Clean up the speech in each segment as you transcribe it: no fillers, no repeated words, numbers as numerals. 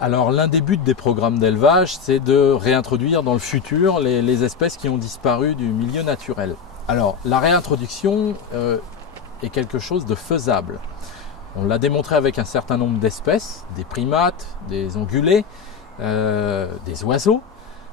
Alors l'un des buts des programmes d'élevage, c'est de réintroduire dans le futur les espèces qui ont disparu du milieu naturel. Alors la réintroduction est quelque chose de faisable. On l'a démontré avec un certain nombre d'espèces, des primates, des ongulés, des oiseaux.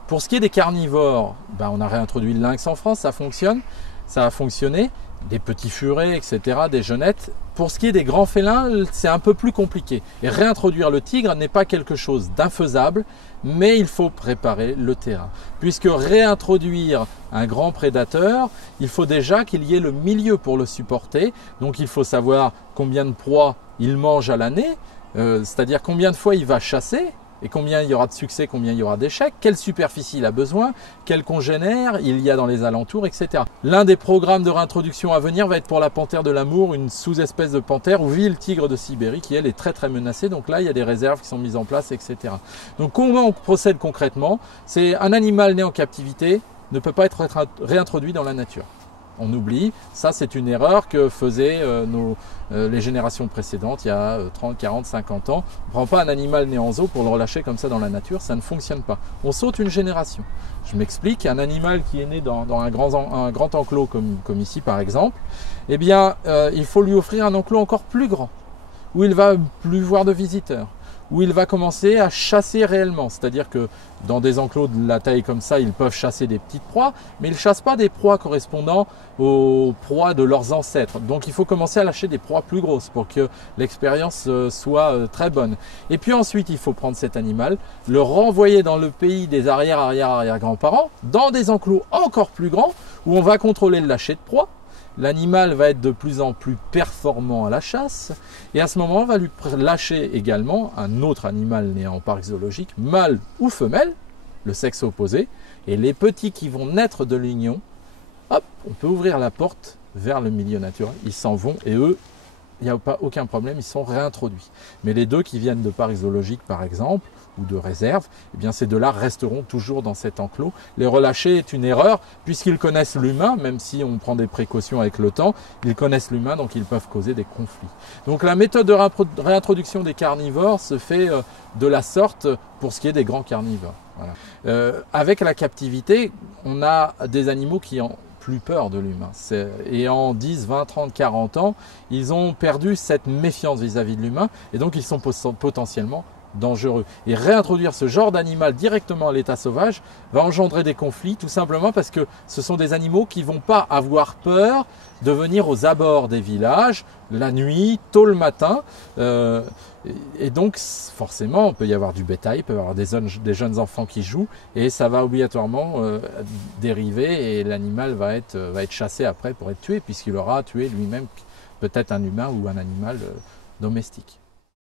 Pour ce qui est des carnivores, on a réintroduit le lynx en France, ça fonctionne, ça a fonctionné. Des petits furets, etc., des genettes. Pour ce qui est des grands félins, c'est un peu plus compliqué. Et réintroduire le tigre n'est pas quelque chose d'infaisable, mais il faut préparer le terrain. Puisque réintroduire un grand prédateur, il faut déjà qu'il y ait le milieu pour le supporter. Donc il faut savoir combien de proies il mange à l'année, c'est-à-dire combien de fois il va chasser, et combien il y aura de succès, combien il y aura d'échecs, quelle superficie il a besoin, quel congénère il y a dans les alentours, etc. L'un des programmes de réintroduction à venir va être pour la panthère de l'amour, une sous-espèce de panthère ou ville tigre de Sibérie qui elle est très très menacée. Donc là il y a des réserves qui sont mises en place, etc. Donc comment on procède concrètement? C'est un animal né en captivité ne peut pas être réintroduit dans la nature. On oublie, ça c'est une erreur que faisaient les générations précédentes il y a 30, 40, 50 ans. On ne prend pas un animal né en zoo pour le relâcher comme ça dans la nature, ça ne fonctionne pas. On saute une génération. Je m'explique, un animal qui est né dans un grand enclos comme ici par exemple, eh bien il faut lui offrir un enclos encore plus grand, où il va plus voir de visiteurs, où il va commencer à chasser réellement. C'est-à-dire que dans des enclos de la taille comme ça, ils peuvent chasser des petites proies, mais ils ne chassent pas des proies correspondant aux proies de leurs ancêtres. Donc il faut commencer à lâcher des proies plus grosses pour que l'expérience soit très bonne. Et puis ensuite, il faut prendre cet animal, le renvoyer dans le pays des arrière-grands-parents, dans des enclos encore plus grands, où on va contrôler le lâcher de proies. L'animal va être de plus en plus performant à la chasse et à ce moment on va lui lâcher également un autre animal né en parc zoologique, mâle ou femelle, le sexe opposé, et les petits qui vont naître de l'union, hop, on peut ouvrir la porte vers le milieu naturel, ils s'en vont et eux, il n'y a pas aucun problème, ils sont réintroduits. Mais les deux qui viennent de parc zoologique par exemple, ou de réserve, eh bien ces deux-là resteront toujours dans cet enclos. Les relâcher est une erreur puisqu'ils connaissent l'humain, même si on prend des précautions avec le temps, ils connaissent l'humain donc ils peuvent causer des conflits. Donc la méthode de réintroduction des carnivores se fait de la sorte pour ce qui est des grands carnivores. Voilà. Avec la captivité, on a des animaux qui ont plus peur de l'humain. Et en 10, 20, 30, 40 ans, ils ont perdu cette méfiance vis-à-vis de l'humain et donc ils sont potentiellement dangereux. Et réintroduire ce genre d'animal directement à l'état sauvage va engendrer des conflits tout simplement parce que ce sont des animaux qui ne vont pas avoir peur de venir aux abords des villages la nuit, tôt le matin. Et donc forcément, il peut y avoir du bétail, il peut y avoir des jeunes enfants qui jouent et ça va obligatoirement dériver et l'animal va être chassé après pour être tué puisqu'il aura tué lui-même peut-être un humain ou un animal domestique.